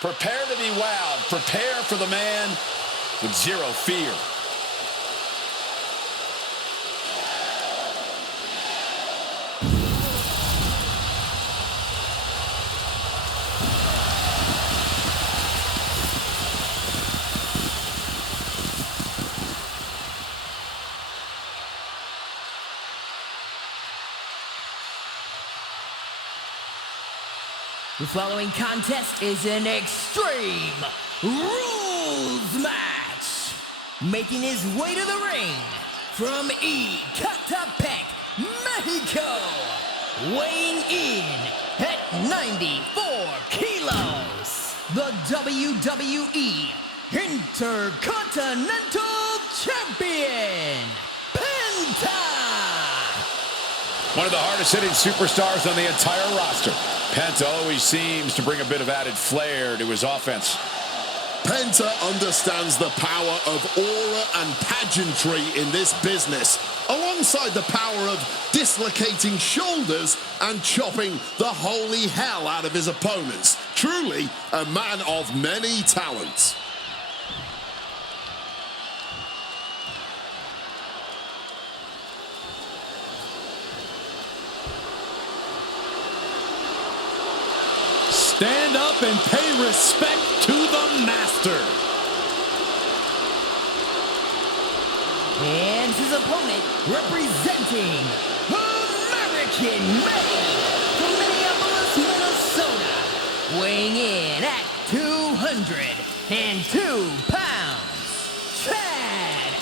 Prepare to be wowed. Prepare for the man with zero fear. The following contest is an Extreme Rules match. Making his way to the ring from Ecatepec, Mexico. Weighing in at 94 kilos. The WWE Intercontinental Champion, Penta. One of the hardest-hitting superstars on the entire roster. Penta always seems to bring a bit of added flair to his offense. Penta understands the power of aura and pageantry in this business, alongside the power of dislocating shoulders and chopping the holy hell out of his opponents. Truly a man of many talents. Stand up and pay respect to the master. And his opponent, representing American-made from Minneapolis, Minnesota, weighing in at 202 pounds, Chad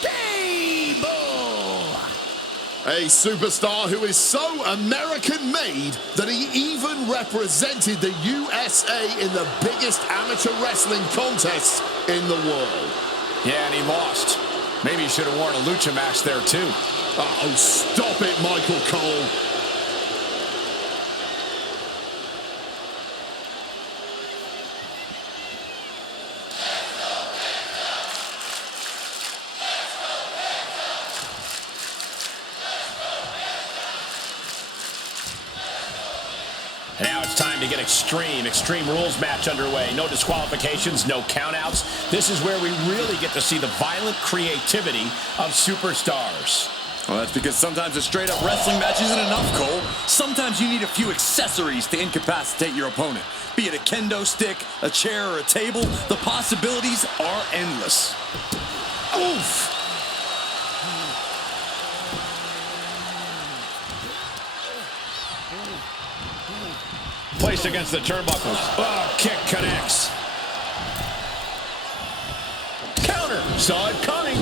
Gable. A superstar who is so American-made that he even represented the USA in the biggest amateur wrestling contests in the world. Yeah, and he lost. Maybe he should have worn a lucha mask there, too. Oh, stop it, Michael Cole. Now it's time to get Extreme Rules match underway. No disqualifications, no countouts. This is where we really get to see the violent creativity of superstars. Well, that's because sometimes a straight-up wrestling match isn't enough, Cole. Sometimes you need a few accessories to incapacitate your opponent. Be it a kendo stick, a chair, or a table, the possibilities are endless. Oof! Placed against the turnbuckles. Oh, kick connects. Counter. Saw it coming.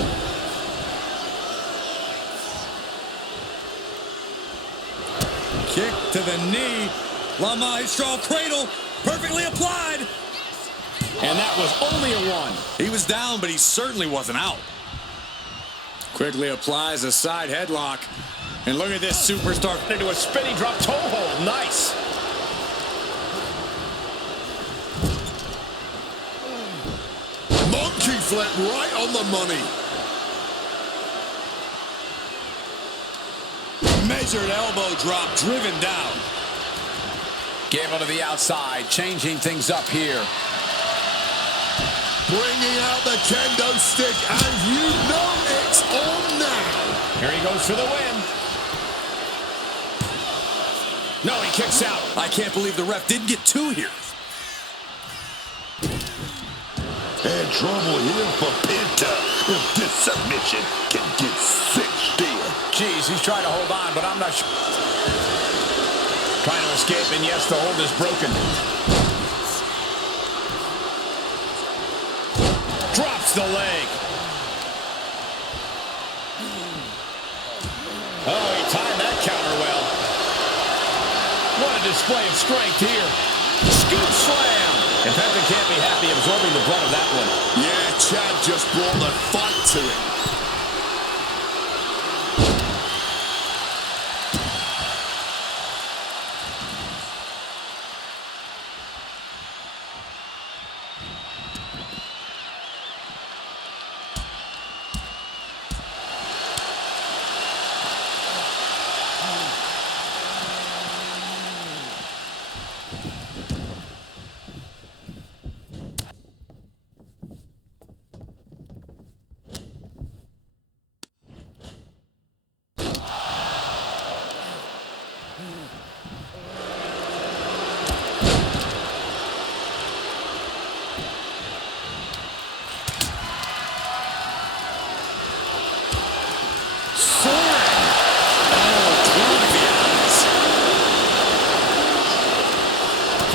Kick to the knee. La Maestro cradle. Perfectly applied. And that was only a one. He was down, but he certainly wasn't out. Quickly applies a side headlock. And look at this superstar. Into a spinning drop toe hold. Nice. Monkey flip right on the money. Measured elbow drop driven down. Gable to the outside, changing things up here. Bringing out the kendo stick, and you know it's on now. Here he goes for the win. No, he kicks out. I can't believe the ref didn't get two here. And trouble here for Penta. If this submission can get sick still. Jeez, he's trying to hold on, but I'm not sure. Trying to escape, and yes, the hold is broken. Drops the leg. Oh, he timed that counter well. What a display of strength here. Scoop slam. And Penta can't be happy absorbing the brunt of that one. Yeah, Chad just brought the fight to him.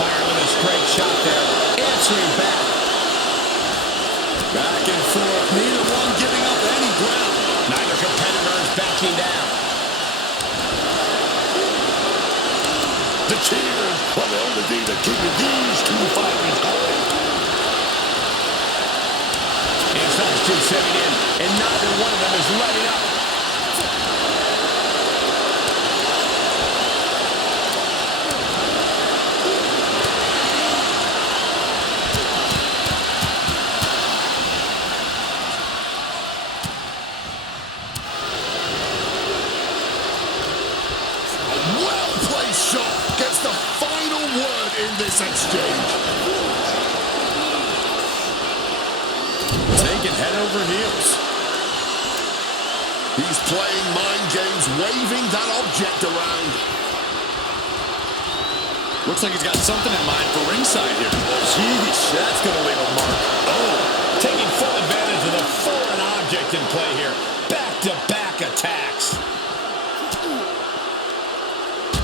Firing with a straight shot there. Answering back. Back and forth. Neither one giving up any ground. Neither competitor is backing down. The cheers are the only thing that keeping these two fighters going. And substitute setting in, and neither one of them is letting up. Well-placed shot gets the final word in this exchange. Taking head over heels. He's playing mind games, waving that object around. Looks like he's got something in mind for ringside here. Jeez, that's going to leave a mark. Oh, taking full advantage of the foreign object in play here. Back-to-back attacks.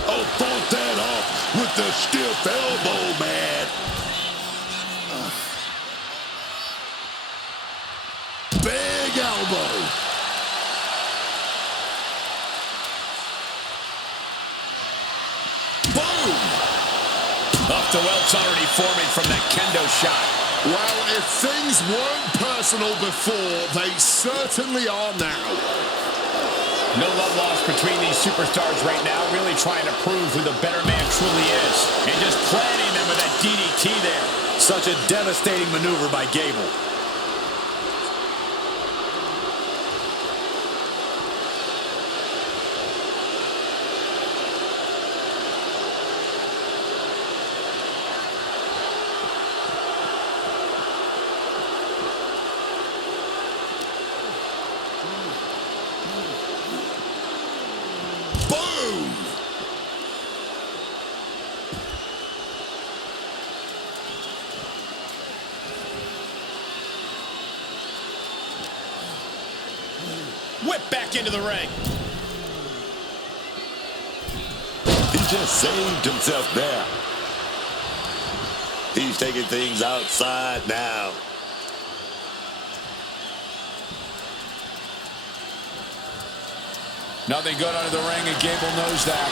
Oh, fought that off with the stiff elbow, man. Big elbow. Boom! Up the welts already forming from that kendo shot. Well, if things weren't personal before, they certainly are now. No love lost between these superstars right now, really trying to prove who the better man truly is. And just planting them with that DDT there. Such a devastating maneuver by Gable. Boom! Whip back into the ring. He just saved himself there. He's taking things outside now. Nothing good under the ring, and Gable knows that.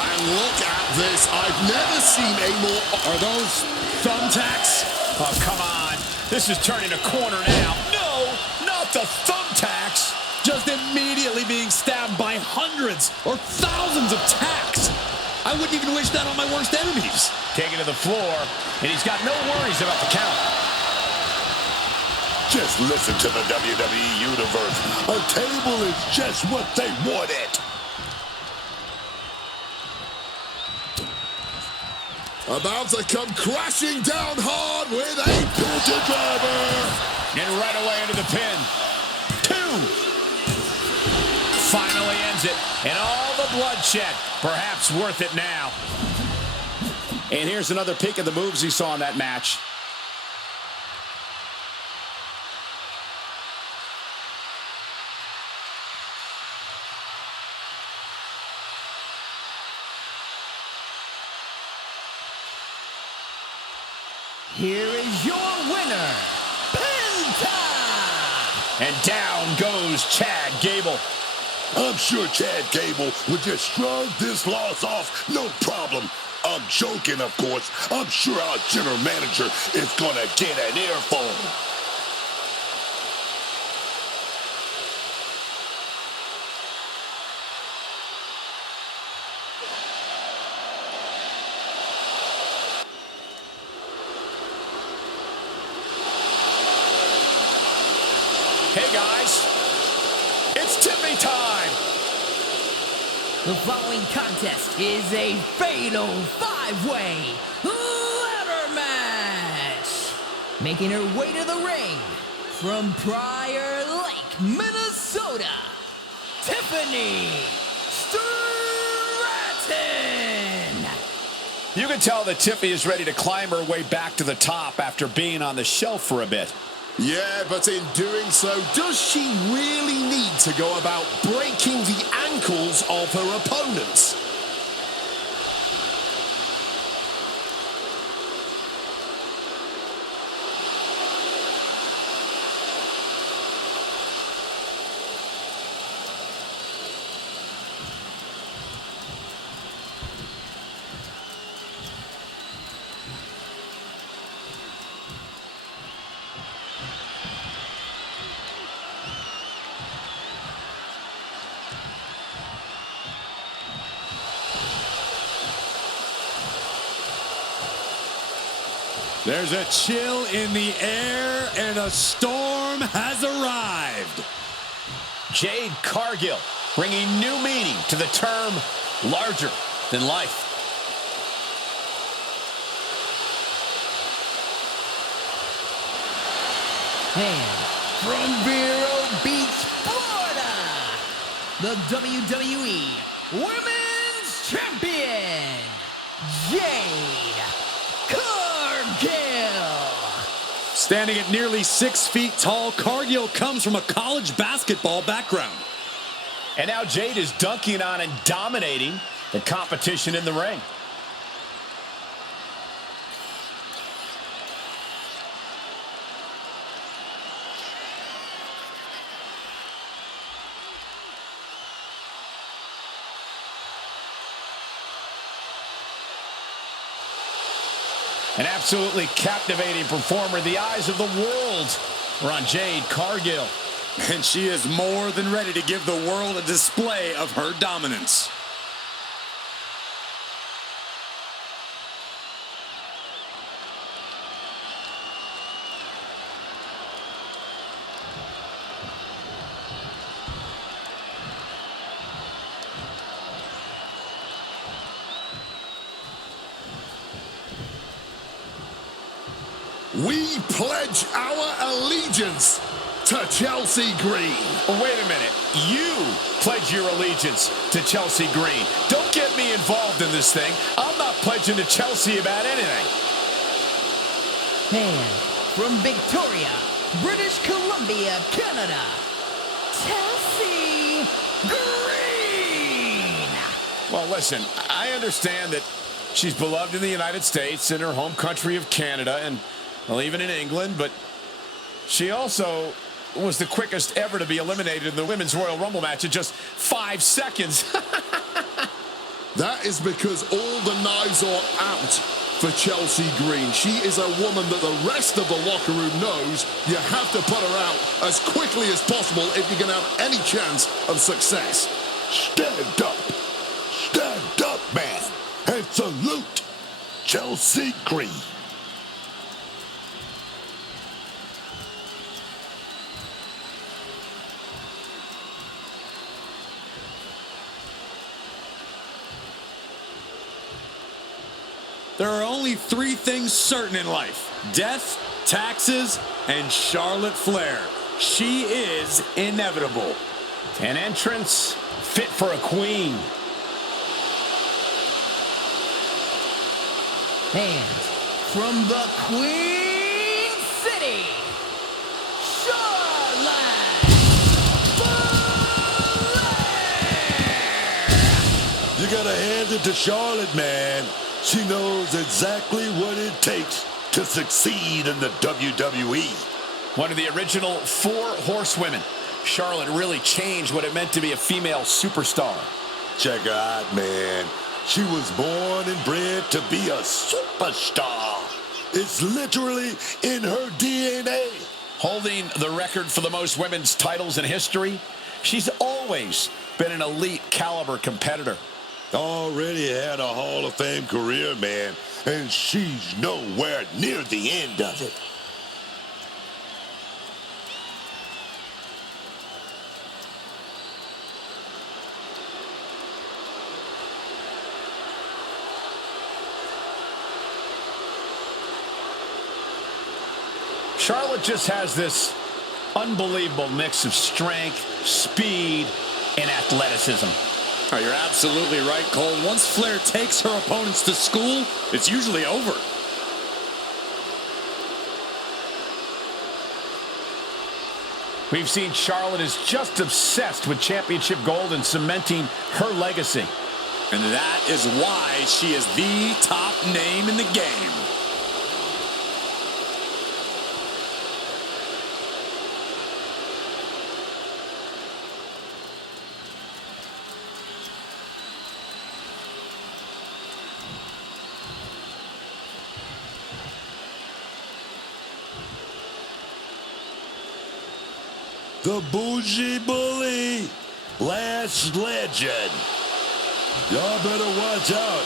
And look at this. I've never seen a more... Are those thumbtacks? Oh, come on. This is turning a corner now. No, not the thumbtacks. Just immediately being stabbed by hundreds or thousands of tacks. I wouldn't even wish that on my worst enemies. Taken to the floor, and he's got no worries about the count. Just listen to the WWE Universe. A table is just what they wanted. About to come crashing down hard with a pin driver. And right away into the pin. 2. Finally ends it. And all the bloodshed. Perhaps worth it now. And here's another peek at the moves he saw in that match. Here is your winner, Penta! And down goes Chad Gable. I'm sure Chad Gable would just shrug this loss off, no problem. I'm joking, of course. I'm sure our general manager is gonna get an earful. Hey guys, it's Tippy time. The following contest is a fatal 5-way ladder match. Making her way to the ring from Prior Lake, Minnesota, Tiffany Stratton. You can tell that Tiffy is ready to climb her way back to the top after being on the shelf for a bit. Yeah, but in doing so, does she really need to go about breaking the ankles of her opponents? There's a chill in the air, and a storm has arrived. Jade Cargill bringing new meaning to the term larger than life. And from Vero Beach, Florida, the WWE Women's Champion, Jade Cargill. Standing at nearly 6 feet tall, Cargill comes from a college basketball background. And now Jade is dunking on and dominating the competition in the ring. An absolutely captivating performer. The eyes of the world are on Jade Cargill. And she is more than ready to give the world a display of her dominance. We pledge our allegiance to Chelsea Green. Wait a minute. You pledge your allegiance to Chelsea Green. Don't get me involved in this thing. I'm not pledging to Chelsea about anything. And from Victoria, British Columbia, Canada, Chelsea Green. Well, listen, I understand that she's beloved in the United States, in her home country of Canada, and well, even in England, but she also was the quickest ever to be eliminated in the Women's Royal Rumble match in just 5 seconds. That is because all the knives are out for Chelsea Green. She is a woman that the rest of the locker room knows you have to put her out as quickly as possible if you're going to have any chance of success. Stand up. Stand up, man. And salute Chelsea Green. There are only 3 things certain in life: death, taxes, and Charlotte Flair. She is inevitable. An entrance fit for a queen. And from the Queen City, Charlotte Flair. You gotta hand it to Charlotte, man. She knows exactly what it takes to succeed in the WWE. One of the original 4 horsewomen. Charlotte really changed what it meant to be a female superstar. Check her out, man. She was born and bred to be a superstar. It's literally in her DNA. Holding the record for the most women's titles in history, she's always been an elite caliber competitor. Already had a Hall of Fame career, man, and she's nowhere near the end of it. Charlotte just has this unbelievable mix of strength, speed, and athleticism. Oh, you're absolutely right, Cole. Once Flair takes her opponents to school, it's usually over. We've seen Charlotte is just obsessed with championship gold and cementing her legacy. And that is why she is the top name in the game. The Bougie Bully, Last Legend. Y'all better watch out.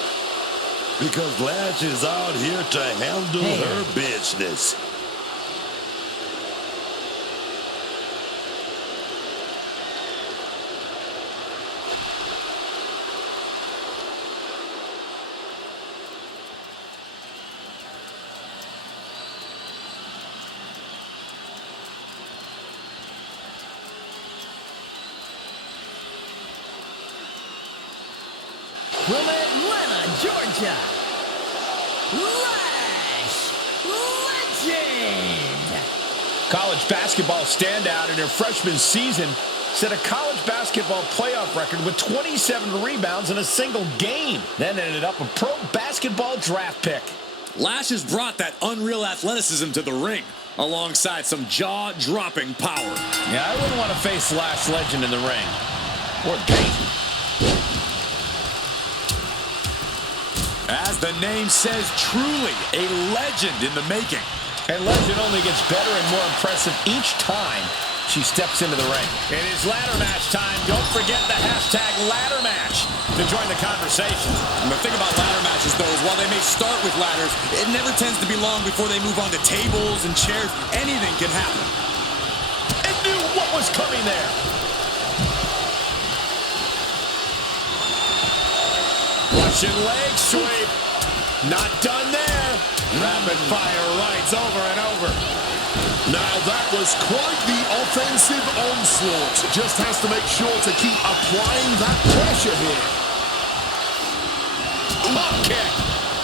because Lash is out here to handle her business. From Atlanta, Georgia, Lash Legend. College basketball standout in her freshman season set a college basketball playoff record with 27 rebounds in a single game. Then ended up a pro basketball draft pick. Lash has brought that unreal athleticism to the ring, alongside some jaw-dropping power. Yeah, I wouldn't want to face Lash Legend in the ring. Or paint. As the name says, truly a legend in the making. And Legend only gets better and more impressive each time she steps into the ring. It is ladder match time. Don't forget the hashtag ladder match to join the conversation. And the thing about ladder matches, though, is while they may start with ladders, it never tends to be long before they move on to tables and chairs. Anything can happen. And knew what was coming there. Russian leg sweep. Not done there. Rapid fire rights over and over. Now that was quite the offensive onslaught. Just has to make sure to keep applying that pressure here. Up kick.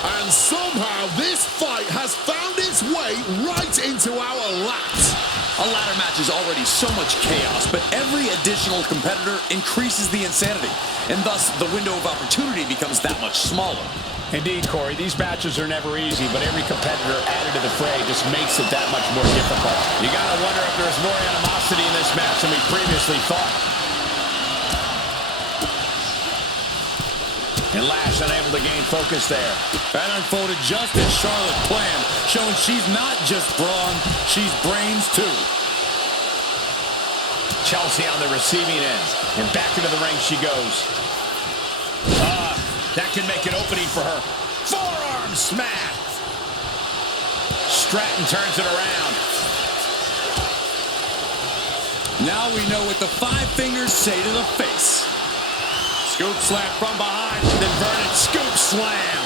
And somehow this fight has found its way right into our laps. A ladder match is already so much chaos, but every additional competitor increases the insanity, and thus the window of opportunity becomes that much smaller. Indeed, Corey, these matches are never easy, but every competitor added to the fray just makes it that much more difficult. You gotta wonder if there's more animosity in this match than we previously thought. And Lash unable to gain focus there. That unfolded just as Charlotte planned, showing she's not just brawn, she's brains too. Chelsea on the receiving end. And back into the ring she goes. That can make an opening for her. Forearm smack. Stratton turns it around. Now we know what the five fingers say to the face. Scoop slam from behind. Inverted scoop slam.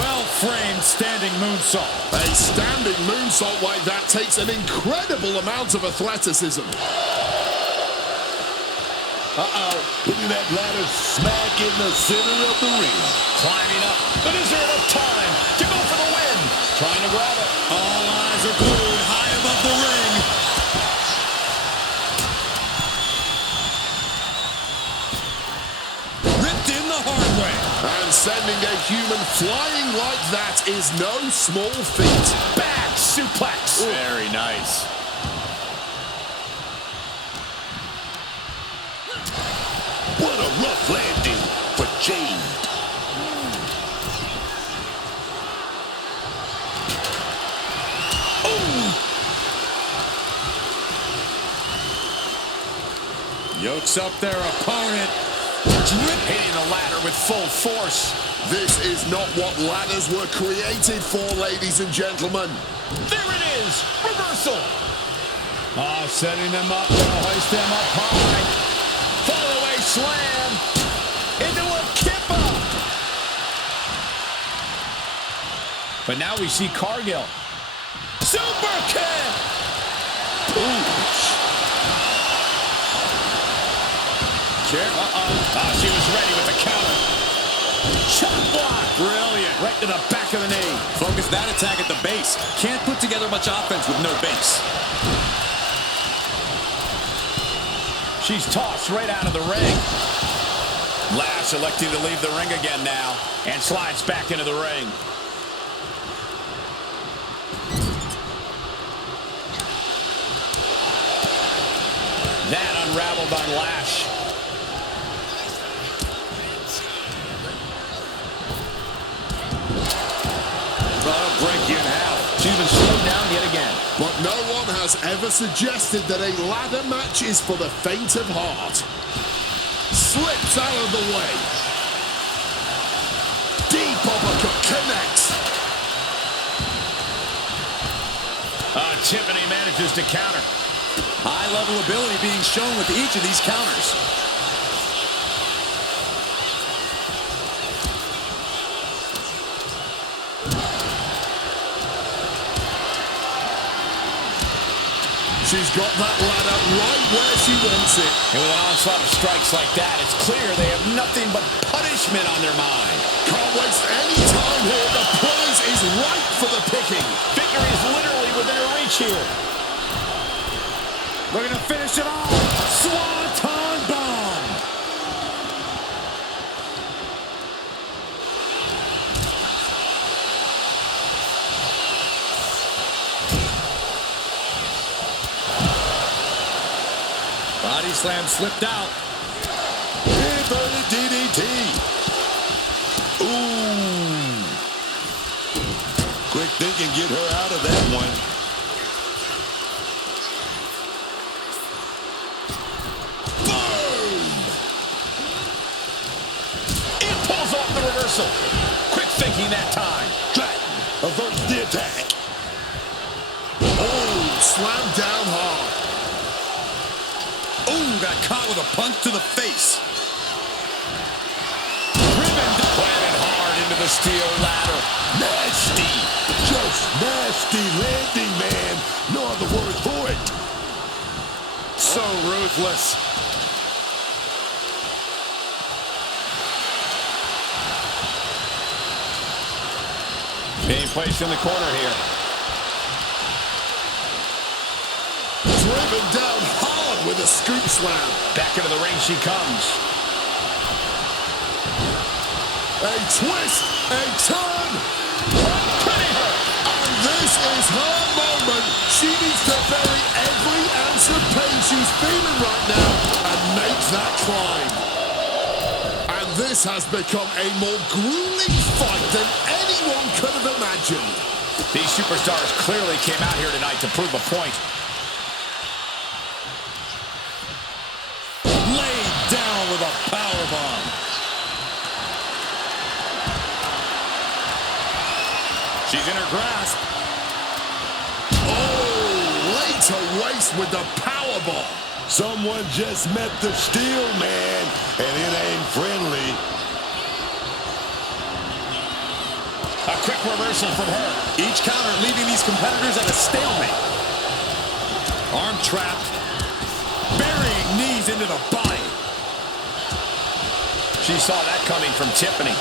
Well-framed standing moonsault. A standing moonsault like that takes an incredible amount of athleticism. Putting that ladder smack in the center of the ring. Climbing up. But is there enough time to go for the win? Trying to grab it. All eyes are glued high above the ring. Ripped in the hard way. And sending a human flying like that is no small feat. Back suplex. Very nice. What a rough landing for Jade. Yokes up their opponent. Hitting the ladder with full force. This is not what ladders were created for, ladies and gentlemen. There it is. Reversal. Setting them up. Gonna hoist them up high. Fall away slam. Into a kippa. But now we see Cargill. Super kick. She was ready with the counter. Chop block. Brilliant. Right to the back of the knee. Focus that attack at the base. Can't put together much offense with no base. She's tossed right out of the ring. Lash electing to leave the ring again now and slides back into the ring. That unraveled on Lash. That'll break you in half. She's been slowed down yet again. But no one has ever suggested that a ladder match is for the faint of heart. Slips out of the way. Tiffany manages to counter. High-level ability being shown with each of these counters. She's got that ladder right where she wants it. And with an onslaught of strikes like that, it's clear they have nothing but punishment on their mind. Can't waste any time here. The prize is ripe for the picking. Victory is literally within her reach here. Looking to finish it off. Swanton bomb. Body slam slipped out. Inverted DDT. Ooh. Quick thinking, get her out of that one. Boom! It pulls off the reversal. Quick thinking that time. Stratton averts the attack. Oh, slammed down hard. Ooh, got caught with a punch to the face. Planted hard into the steel ladder. Nasty. Just nasty landing, man. No other word for it. So ruthless. Being placed in the corner here. Driven down hard with a scoop slam. Back into the ring she comes. A twist, a turn. Pinning her. And this is her moment. She needs to bury every ounce of pain she's feeling right now and make that climb. And this has become a more grueling fight than anyone could have imagined. These superstars clearly came out here tonight to prove a point. Laid down with a powerbomb. She's in her grasp. Oh, laid to waste with the powerbomb. Someone just met the steel man, and it ain't friendly. A quick reversal from her. Each counter leaving these competitors at a stalemate. Arm trapped. Burying knees into the body. She saw that coming from Tiffany.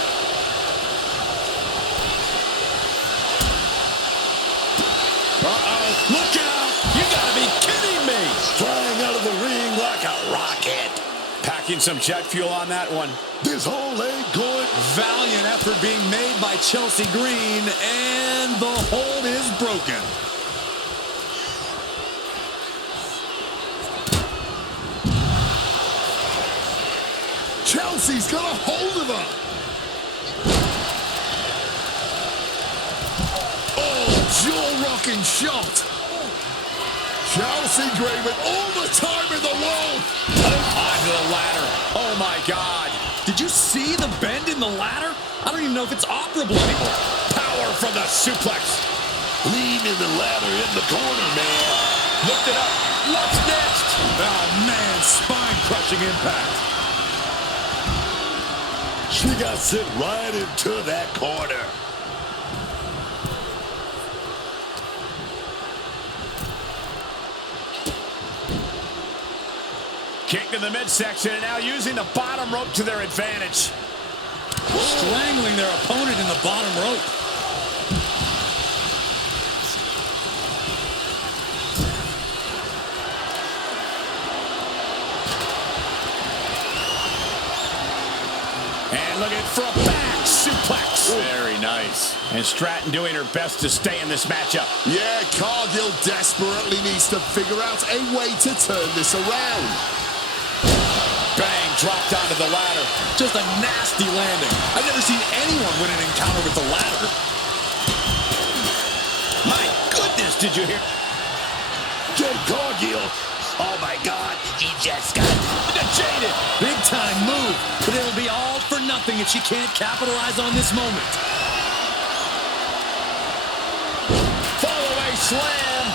Uh-oh, look out! You gotta be kidding me! Flying out of the ring like a rocket. Packing some jet fuel on that one. This whole ain't going. Valiant effort being made by Chelsea Green, and the hold is broken. Chelsea's got a hold of her. Oh, jaw-rocking shot. Chelsea Green with all the time in the world. Onto the ladder. Oh, my God. Did you see the bend in the ladder? I don't even know if it's operable anymore. Power from the suplex. Lean in the ladder in the corner, man. Lift it up. What's next? Oh, man, spine-crushing impact. She got sent right into that corner. Kick to the midsection and now using the bottom rope to their advantage. Strangling their opponent in the bottom rope. And looking for a back suplex. Very nice. And Stratton doing her best to stay in this matchup. Yeah, Cargill desperately needs to figure out a way to turn this around. Bang, dropped onto the ladder. Just a nasty landing. I've never seen anyone win an encounter with the ladder. My goodness, did you hear? Jade Cargill. Oh, my God. He just got Jaded. Big time move, but it'll be all for nothing if she can't capitalize on this moment. Fall away slam.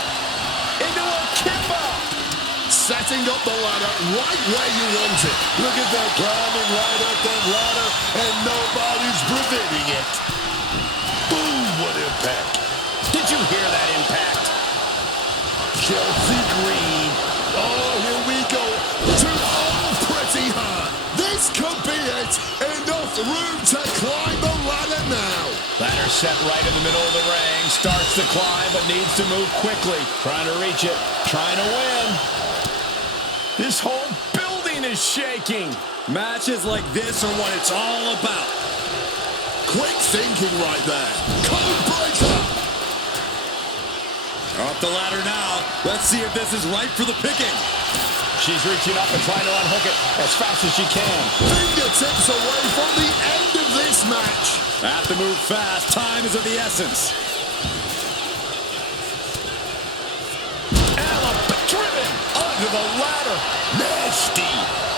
setting up the ladder right where you want it. Look at that, climbing right up that ladder, and nobody's preventing it. Boom, what impact. Did you hear that impact? Chelsea Green. Oh, here we go. Pretty hard. This could be it. Enough room to climb the ladder now. Ladder set right in the middle of the ring. Starts to climb, but needs to move quickly. Trying to reach it. Trying to win. This whole building is shaking. Matches like this are what it's all about. Quick thinking right there. Code breaker. Up the ladder now. Let's see if this is right for the picking. She's reaching up and trying to unhook it as fast as she can. Fingertips away from the end of this match. Have to move fast. Time is of the essence. Driven under the ladder. Nasty.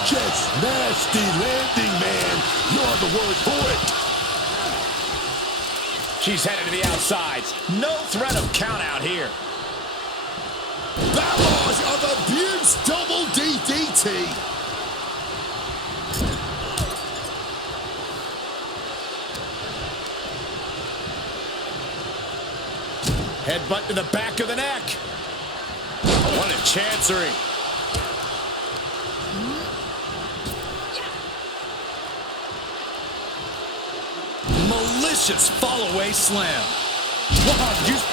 Just nasty landing, man. You're the word for it. She's headed to the outside. No threat of count out here. Barrage of abuse, double DDT. Headbutt to the back of the neck. What a chancery. Malicious fall-away slam.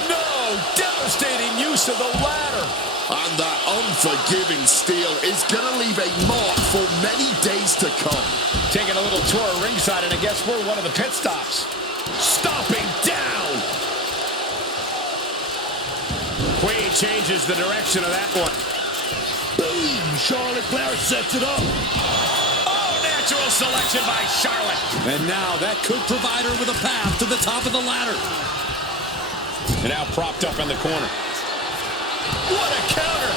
No! Devastating use of the ladder. And that unforgiving steel is going to leave a mark for many days to come. Taking a little tour of ringside, and I guess we're one of the pit stops. Stomping down. Queen changes the direction of that one. Boom, Charlotte Flair sets it up. Oh, natural selection by Charlotte. And now that could provide her with a path to the top of the ladder. And now propped up in the corner. What a counter!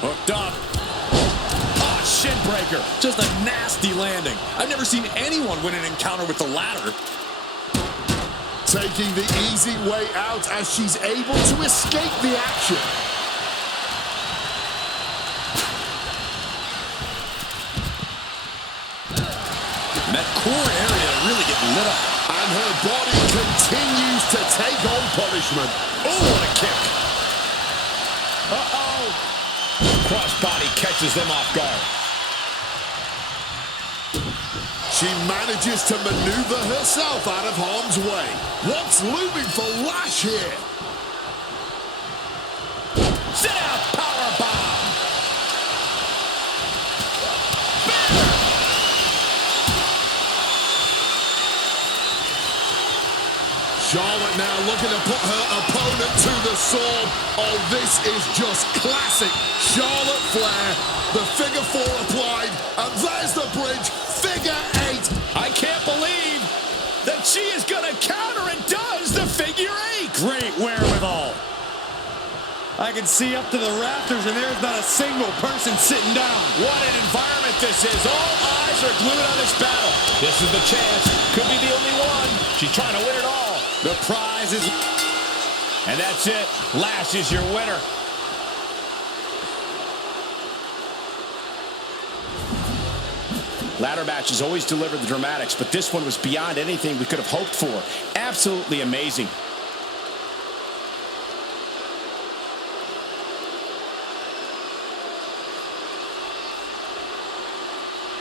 Hooked up. Oh, shin breaker. Just a nasty landing. I've never seen anyone win an encounter with the ladder. Taking the easy way out as she's able to escape the action. And that core area really getting lit up. And her body continues to take on punishment. Oh, what a kick. Uh-oh. Crossbody catches them off guard. She manages to maneuver herself out of harm's way. What's looming for Lash here? Sit out powerbomb. Charlotte now looking to put her opponent to the sword. Oh, this is just classic Charlotte Flair. The figure four applied, and there's the bridge. Figure eight. I can't believe that she is going to counter and does the figure eight. Great wherewithal. I can see up to the rafters, and there's not a single person sitting down. What an environment this is. All eyes are glued on this battle. This is the chance. Could be the only one. She's trying to win it all. The prize is... And that's it. Lash is your winner. Ladder matches always deliver the dramatics, but this one was beyond anything we could have hoped for. Absolutely amazing.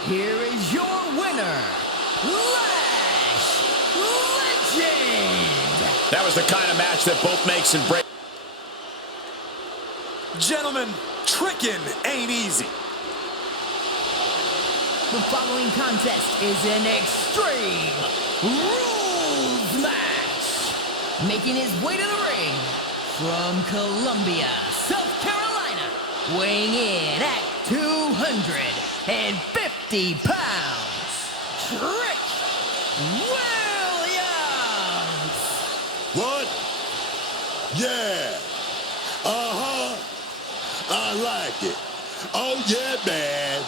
Here is your winner, Lash Legend. That was the kind of match that both makes and breaks. Gentlemen, tricking ain't easy. The following contest is an Extreme Rules match. Making his way to the ring from Columbia, South Carolina, weighing in at 250 pounds, Trick Williams. What? Yeah. Uh-huh. I like it. Oh, yeah, man.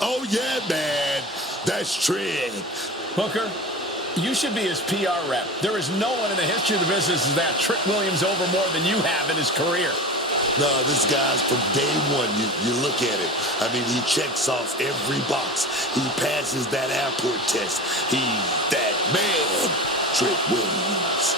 Oh, yeah, man. That's Trick. Hooker, You should be his PR rep. There is no one in the history of the business that Trick Williams over more than you have in his career. No, this guy's from day one. You look at it. I mean, he checks off every box. He passes that airport test. He's that man, Trick Williams.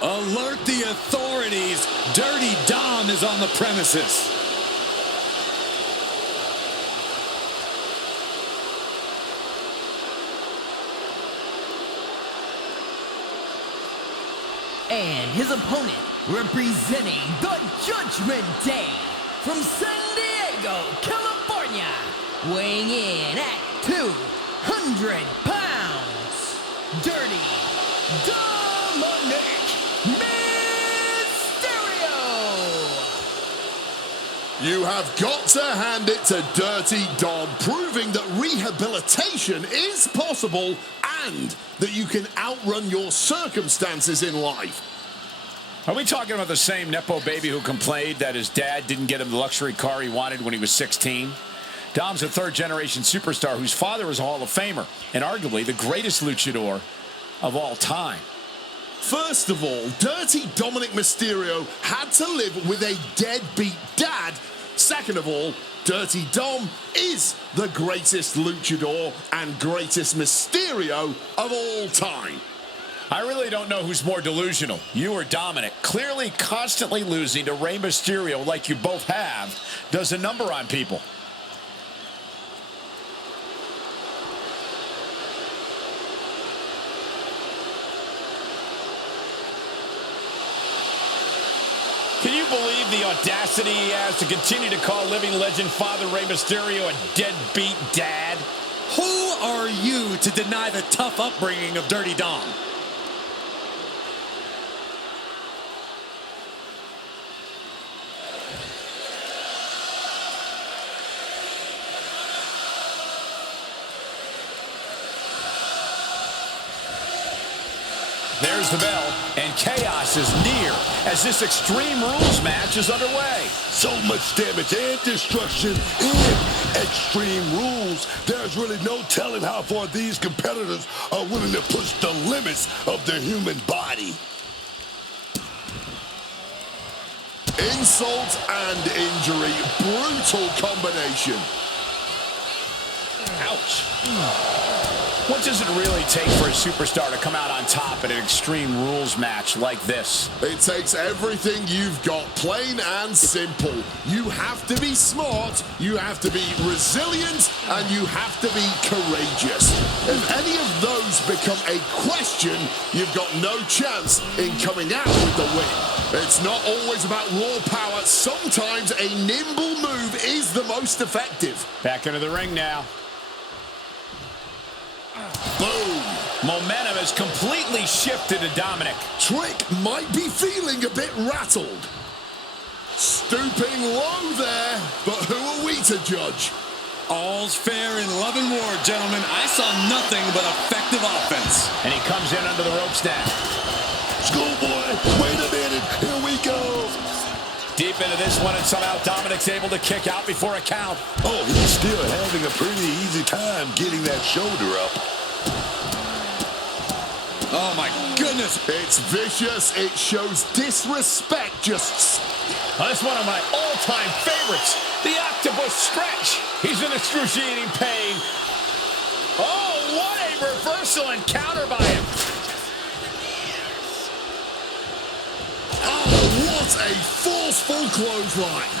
Alert the authorities. Dirty Dom is on the premises. And his opponent, representing the Judgment Day, from San Diego, California, weighing in at 200 pounds, Dirty Dominic Mysterio! You have got to hand it to Dirty Dom, proving that rehabilitation is possible and that you can outrun your circumstances in life. Are we talking about the same Nepo baby who complained that his dad didn't get him the luxury car he wanted when he was 16? Dom's a third-generation superstar whose father was a Hall of Famer and arguably the greatest luchador of all time. First of all, Dirty Dominic Mysterio had to live with a deadbeat dad. Second of all, Dirty Dom is the greatest luchador and greatest Mysterio of all time. I really don't know who's more delusional, you or Dominic. Clearly, constantly losing to Rey Mysterio like you both have does a number on people. Can you believe the audacity he has to continue to call living legend Father Rey Mysterio a deadbeat dad? Who are you to deny the tough upbringing of Dirty Dom? There's the bell, and chaos is near as this Extreme Rules match is underway. So much damage and destruction in Extreme Rules. There's really no telling how far these competitors are willing to push the limits of their human body. Insult and injury, brutal combination. Ouch. What does it really take for a superstar to come out on top in an Extreme Rules match like this? It takes everything you've got, plain and simple. You have to be smart, you have to be resilient, and you have to be courageous. If any of those become a question, you've got no chance in coming out with the win. It's not always about raw power. Sometimes a nimble move is the most effective. Back into the ring now. Boom. Momentum has completely shifted to Dominic. Trick might be feeling a bit rattled. Stooping low there, but who are we to judge? All's fair in love and war, gentlemen. I saw nothing but effective offense. And he comes in under the ropes now. Schoolboy, wait a minute, here we go. Deep into this one, and somehow Dominic's able to kick out before a count. Oh, he's still having a pretty easy time getting that shoulder up. Oh, my goodness. It's vicious. It shows disrespect. That's one of my all-time favorites, the octopus stretch. He's in excruciating pain. Oh, what a reversal and counter by him. Oh, what a forceful clothesline.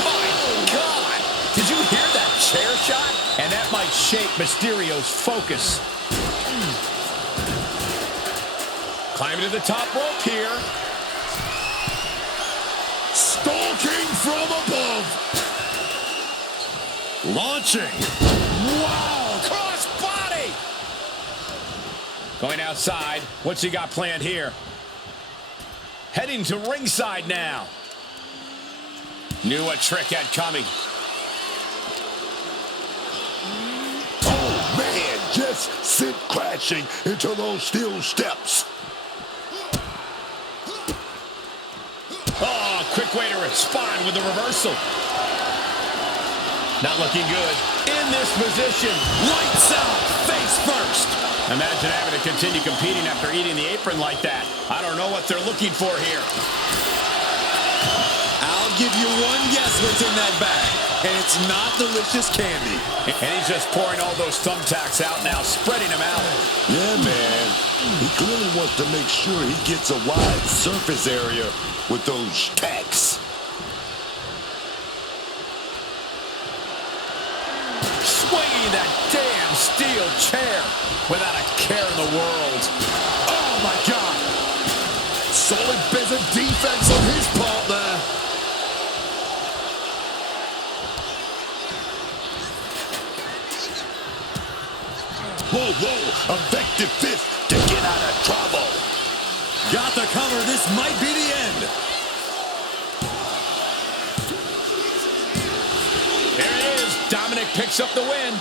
My God! Did you hear that chair shot? And that might shake Mysterio's focus. Climbing to the top rope here. Stalking from above. Launching. Wow, cross body. Going outside. What's he got planned here? Heading to ringside now. Knew what trick had coming. Oh, man, just sent crashing into those steel steps. Oh, quick way to respond with the reversal. Not looking good. In this position. Lights out, face first. Imagine having to continue competing after eating the apron like that. I don't know what they're looking for here. I'll give you one guess what's in that bag, and it's not delicious candy. And he's just pouring all those thumbtacks out now, spreading them out. Yeah, man. He clearly wants to make sure he gets a wide surface area with those tacks. Swinging that damn steel chair without a care in the world. Oh, my God. Solid bit of defense on his part there. Whoa, whoa, effective fist to get out of trouble. Got the cover. This might be the end. There it is. Dominic picks up the win.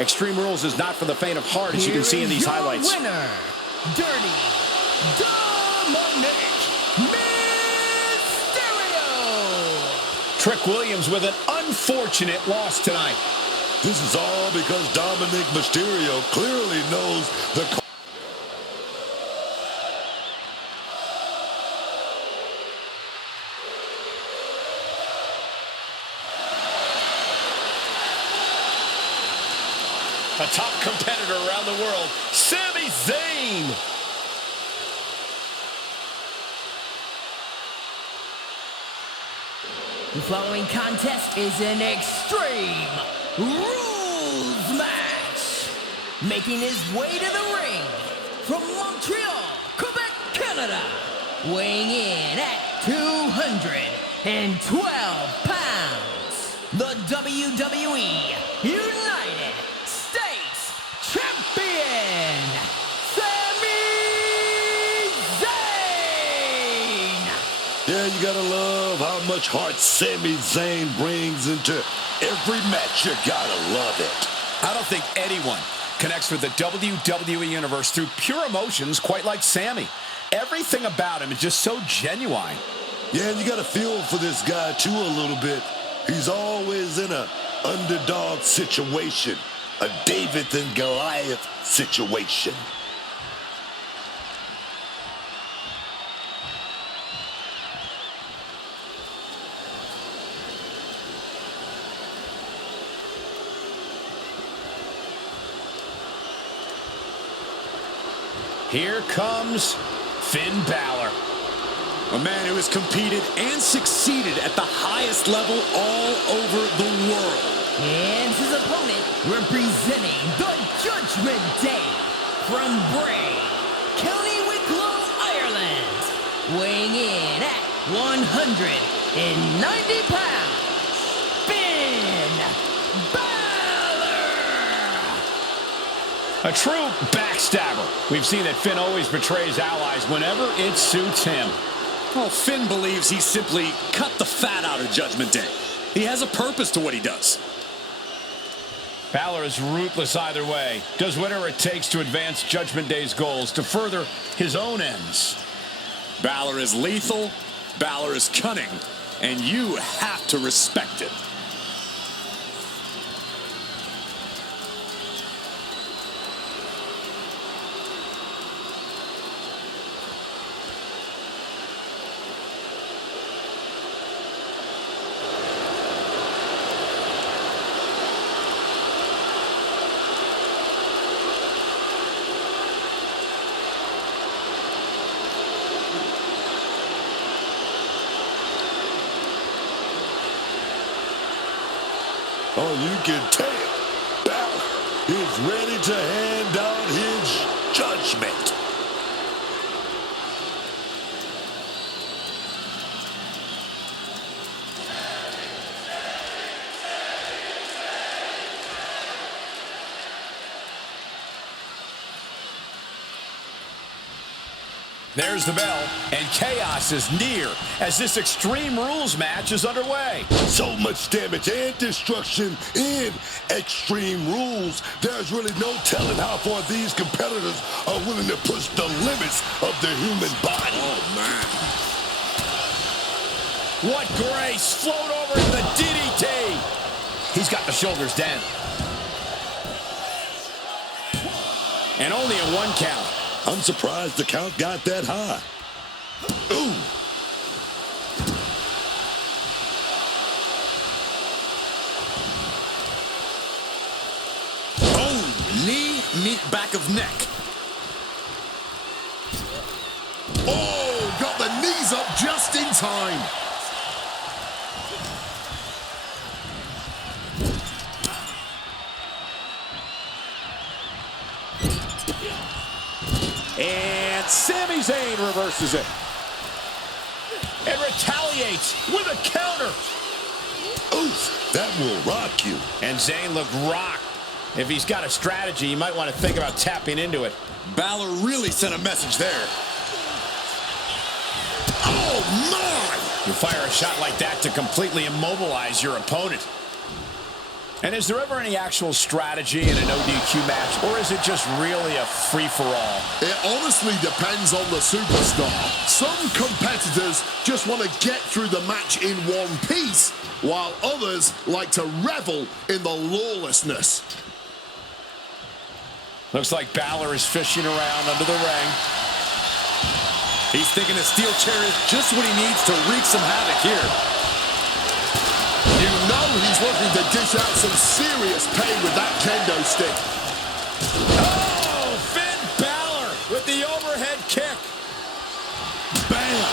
Extreme Rules is not for the faint of heart, as you can see in these highlights. Winner, Dirty Dominic Mysterio. Trick Williams with an unfortunate loss tonight. This is all because Dominic Mysterio clearly knows the... A top competitor around the world, Sami Zayn. The following contest is an Extreme Rules match. Making his way to the ring from Montreal, Quebec, Canada. Weighing in at 212 pounds. The WWE United States Champion, Sami Zayn. Yeah, you gotta love how much heart Sami Zayn brings into every match. You gotta love it. I don't think anyone connects with the WWE Universe through pure emotions quite like Sami. Everything about him is just so genuine. Yeah, and you gotta feel for this guy too a little bit. He's always in a underdog situation, a David and Goliath situation. Here comes Finn Balor. A man who has competed and succeeded at the highest level all over the world. And his opponent, representing the Judgment Day from Bray, County Wicklow, Ireland, weighing in at 190 pounds, Finn Balor! A true backstabber. We've seen that Finn always betrays allies whenever it suits him. Well, Finn believes he simply cut the fat out of Judgment Day. He has a purpose to what he does. Balor is ruthless either way. Does whatever it takes to advance Judgment Day's goals, to further his own ends. Balor is lethal, Balor is cunning, and you have to respect it. Oh, you can tell Balor is ready to hand out his judgment. There's the bell, and chaos is near as this Extreme Rules match is underway. So much damage and destruction in Extreme Rules. There's really no telling how far these competitors are willing to push the limits of the human body. Oh, man. What grace! Float over the DDT! He's got the shoulders down. And only a 1 count. I'm surprised the count got that high. Ooh. Oh, knee, back of neck. Oh, got the knees up just in time. And Sami Zayn reverses it. And retaliates with a counter. Oof, that will rock you. And Zayn looked rocked. If he's got a strategy, you might want to think about tapping into it. Balor really sent a message there. Oh, my! You fire a shot like that to completely immobilize your opponent. And is there ever any actual strategy in an ODQ match, or is it just really a free-for-all? It honestly depends on the superstar. Some competitors just want to get through the match in one piece, while others like to revel in the lawlessness. Looks like Balor is fishing around under the ring. He's thinking a steel chair is just what he needs to wreak some havoc here. You know he's looking to dish out some serious pain with that kendo stick. Oh, Finn Balor with the overhead kick. Bam!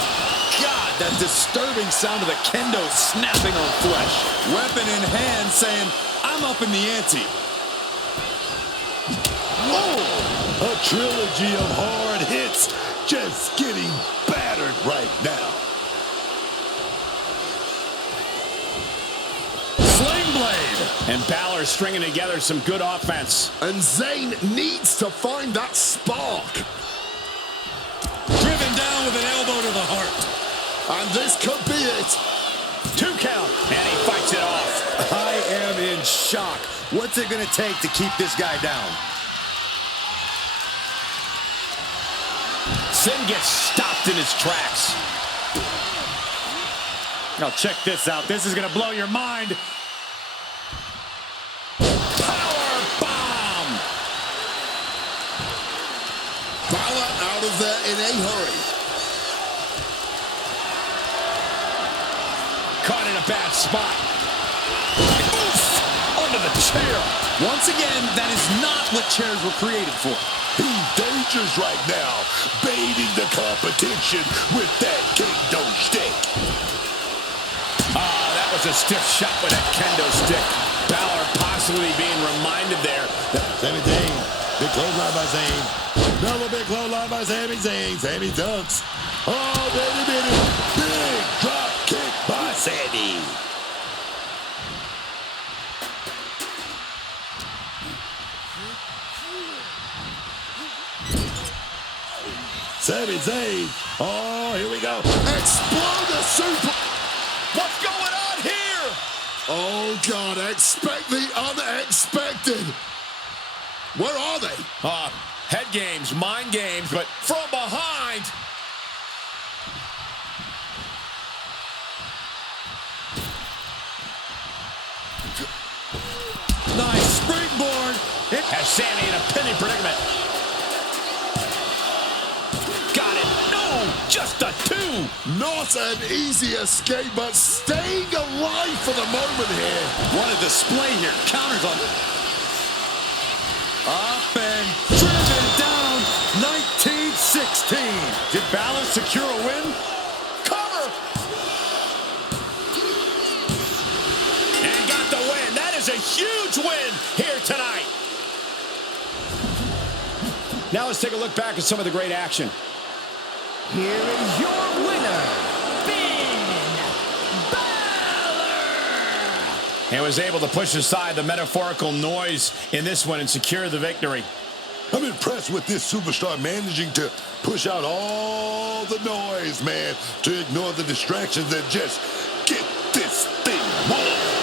God, that disturbing sound of the kendo snapping on flesh. Weapon in hand saying, I'm up in the ante. Oh, a trilogy of hard hits just getting battered right now. Sling blade. And Balor stringing together some good offense. And Zayn needs to find that spark. Driven down with an elbow to the heart. And this could be it. 2 count. And he fights it off. I am in shock. What's it going to take to keep this guy down? Finn gets stopped in his tracks. Now check this out. This is going to blow your mind. Power bomb. Balor out of there in a hurry. Caught in a bad spot. Oof, under the chair. Once again, that is not what chairs were created for. He's dangerous right now, baiting the competition with that kendo stick. That was a stiff shot with that kendo stick. Balor possibly being reminded there. Sami Zayn, big clothesline by Zayn. Another big clothesline by Sami Zayn. Sami dunks. Oh, baby, big drop kick by Sami. Sami Zayn. Oh, here we go. Exploder super. What's going on here? Oh, God, expect the unexpected. Where are they? Head games, mind games, but from behind. Nice springboard. It has Sami in a pinning predicament. Got it. No, just a 2. Not an easy escape, but staying alive for the moment here. What a display here. Counters on. Up and driven down. 1916. Did Balor secure a win? Cover. And got the win. That is a huge win here tonight. Now let's take a look back at some of the great action. Here is your winner, Finn Balor! And was able to push aside the metaphorical noise in this one and secure the victory. I'm impressed with this superstar managing to push out all the noise, man, to ignore the distractions and just get this thing rolling.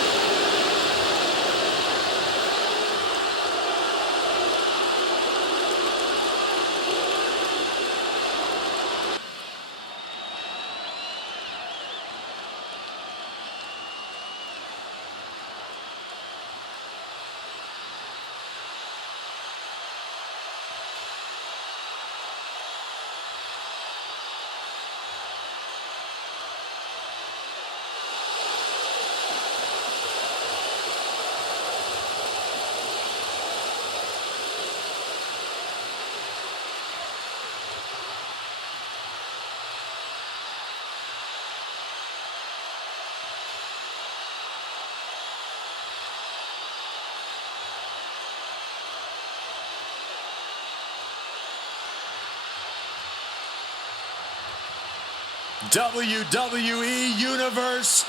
WWE Universe,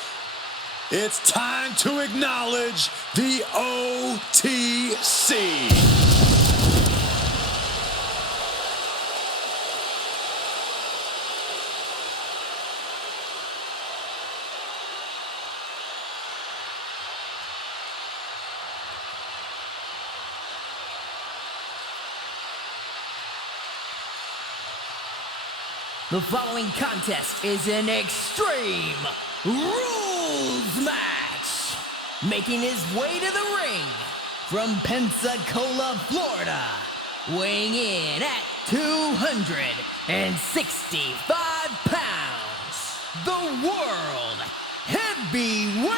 it's time to acknowledge the OTC. The following contest is an Extreme Rules match. Making his way to the ring from Pensacola, Florida, weighing in at 265 pounds, the World Heavyweight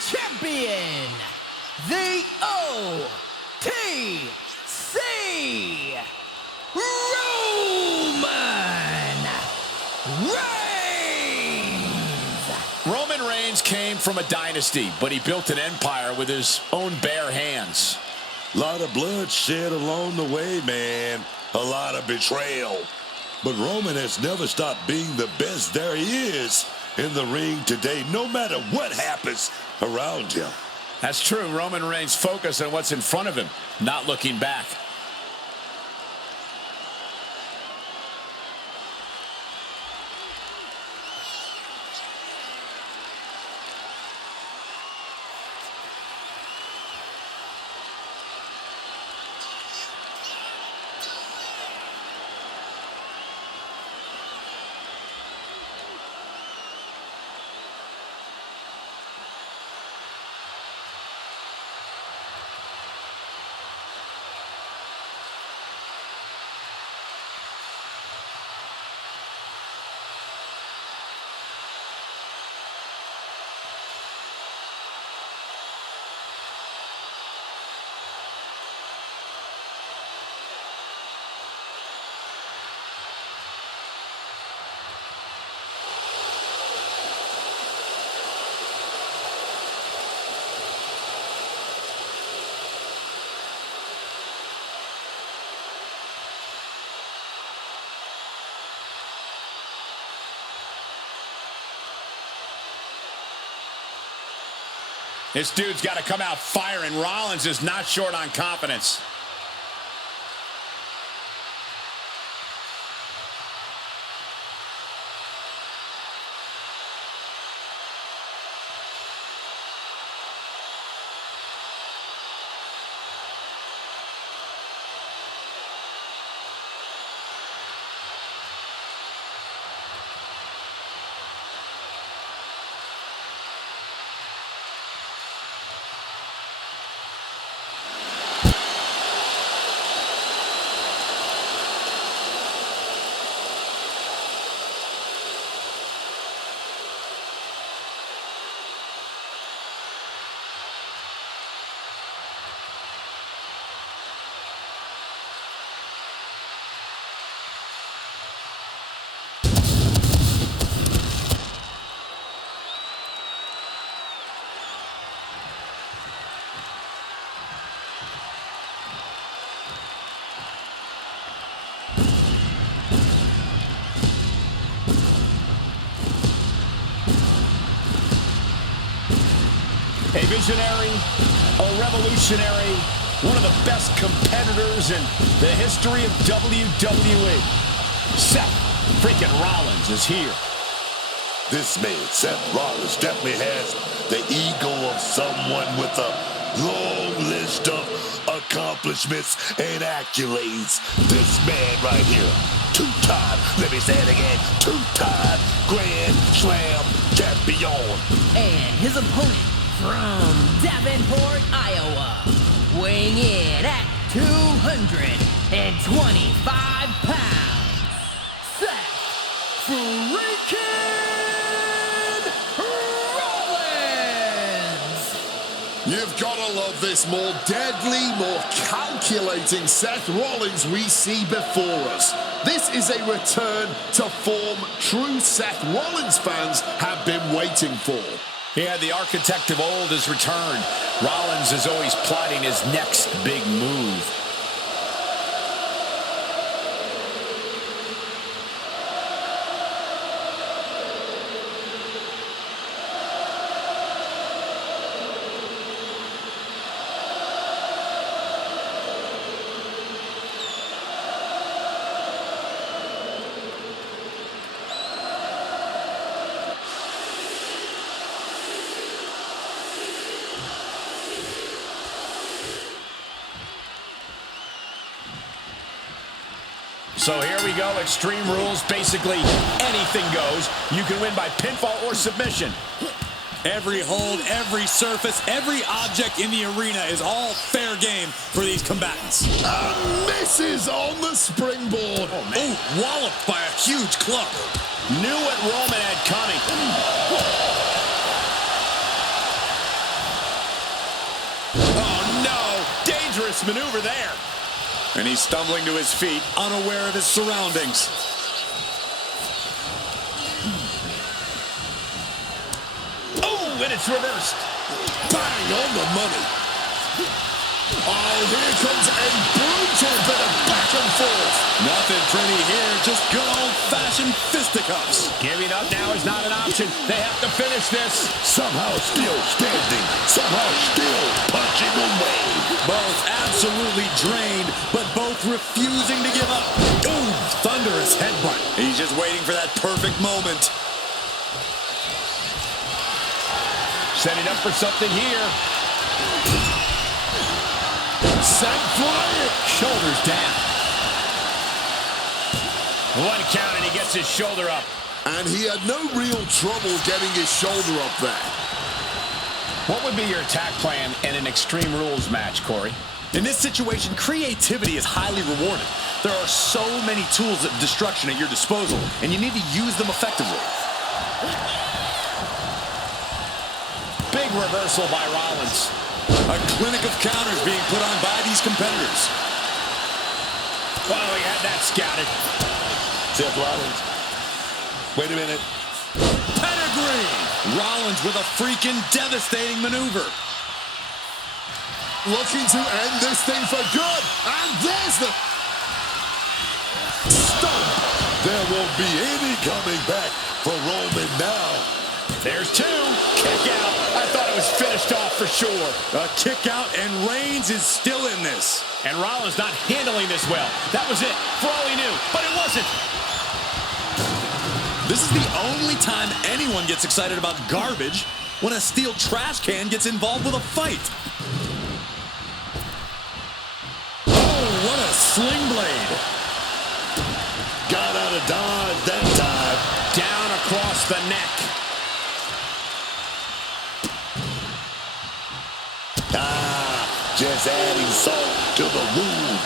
Champion, the OTC, Roman Reigns came from a dynasty, but he built an empire with his own bare hands. A lot of blood shed along the way, man. A lot of betrayal. But Roman has never stopped being the best there is in the ring today, no matter what happens around him. That's true. Roman Reigns focused on what's in front of him, not looking back. This dude's got to come out firing. Rollins is not short on confidence. A visionary, a revolutionary, one of the best competitors in the history of WWE. Seth freaking Rollins is here. This man, Seth Rollins, definitely has the ego of someone with a long list of accomplishments and accolades. This man right here, two-time, let me say it again, two-time Grand Slam champion. And his opponent from Davenport, Iowa, weighing in at 225 pounds, Seth freaking Rollins! You've got to love this more deadly, more calculating Seth Rollins we see before us. This is a return to form true Seth Rollins fans have been waiting for. Yeah, the architect of old has returned. Rollins is always plotting his next big move. So here we go, Extreme Rules. Basically, anything goes. You can win by pinfall or submission. Every hold, every surface, every object in the arena is all fair game for these combatants. And misses on the springboard. Oh, walloped by a huge club. Knew what Roman had coming. Oh, no. Dangerous maneuver there. And he's stumbling to his feet, unaware of his surroundings. Oh, and it's reversed. Bang on the money. Oh, here comes a brutal bit of back and forth. Nothing pretty here, just good old-fashioned fisticuffs. Giving up now is not an option. They have to finish this. Somehow still standing, somehow still punching away. Both absolutely drained, but both refusing to give up. Ooh, thunderous headbutt. He's just waiting for that perfect moment. Setting up for something here. Set flying. Shoulders down. One count and he gets his shoulder up. And he had no real trouble getting his shoulder up there. What would be your attack plan in an Extreme Rules match, Corey? In this situation, creativity is highly rewarded. There are so many tools of destruction at your disposal, and you need to use them effectively. Big reversal by Rollins. A clinic of counters being put on by these competitors. Oh, he had that scouted. Seth Rollins. Wait a minute. Pedigree! Rollins with a freaking devastating maneuver. Looking to end this thing for good. And there's the stomp. There won't be any coming back for Roman now. There's two. Kick out. I thought it was finished off for sure. A kick out, and Reigns is still in this. And Rollins not handling this well. That was it, for all he knew. But it wasn't. This is the only time anyone gets excited about garbage, when a steel trash can gets involved with a fight. Oh, what a sling blade. Got out of dodge that time. Down across the neck. Just adding salt to the wound.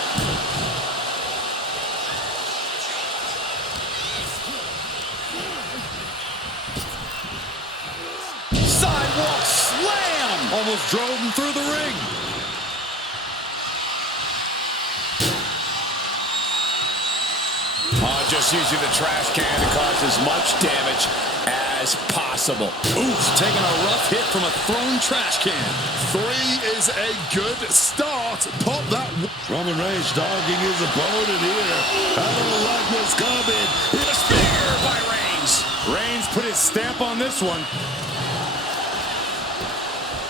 Sidewalk slam! Almost drove him through the ring. Just using the trash can to cause as much damage as possible. Oof, taking a rough hit from a thrown trash can. 3 is a good start. Pop that. Roman Reigns dogging his opponent here. I don't like what's coming. The spear by Reigns. Reigns put his stamp on this one.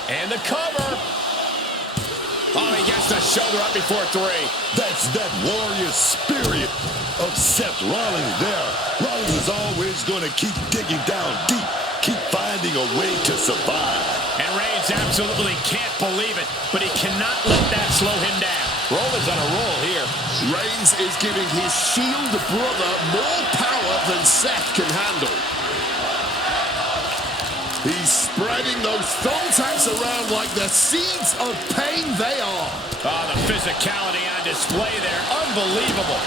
And the cover. Oh, he gets the shoulder up before 3. That's that warrior spirit of Seth Rollins there. Rollins is always going to keep digging down deep, keep finding a way to survive. And Reigns absolutely can't believe it, but he cannot let that slow him down. Rollins on a roll here. Reigns is giving his Shield brother more power than Seth can handle. He's spreading those thumbtacks around like the seeds of pain they are. Oh, the physicality on display there. Unbelievable.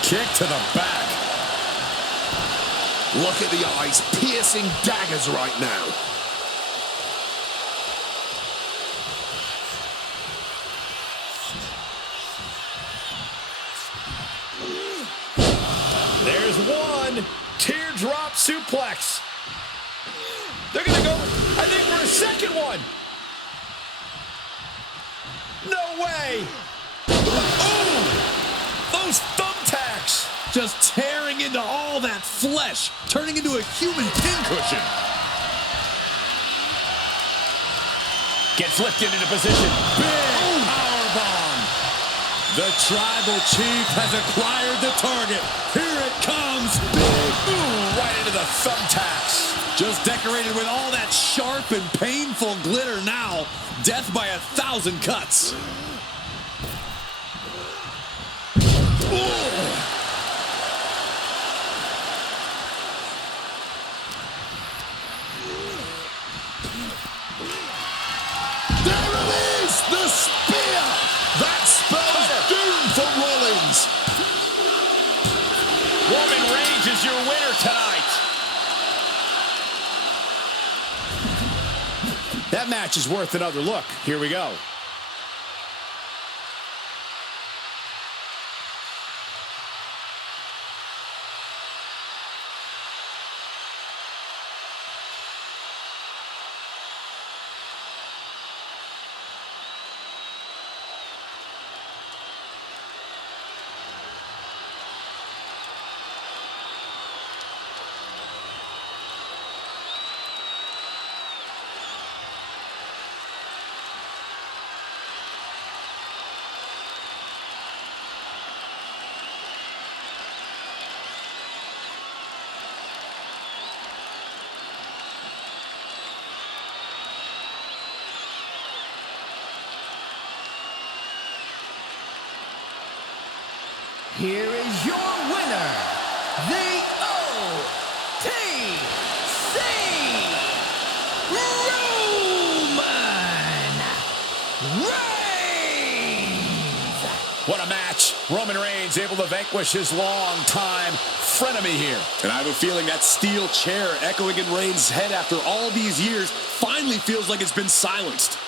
Kick to the back. Look at the eyes, piercing daggers right now. There's one. Teardrop suplex. They're going to go, I think, for a second one. No way. Oh, those thumbtacks. Just tearing into all that flesh, turning into a human pincushion. Gets lifted into position. Big powerbomb. The tribal chief has acquired the target. Here it comes. Big. Ooh, right into the thumbtacks. Just decorated with all that sharp and painful glitter now. Death by 1,000 cuts. Ooh. There it is, the spear! That spells doom for Rollins. Roman Reigns is your winner tonight. That match is worth another look. Here we go. Here is your winner, the OTC Roman Reigns! What a match. Roman Reigns able to vanquish his longtime frenemy here. And I have a feeling that steel chair echoing in Reigns' head after all these years finally feels like it's been silenced.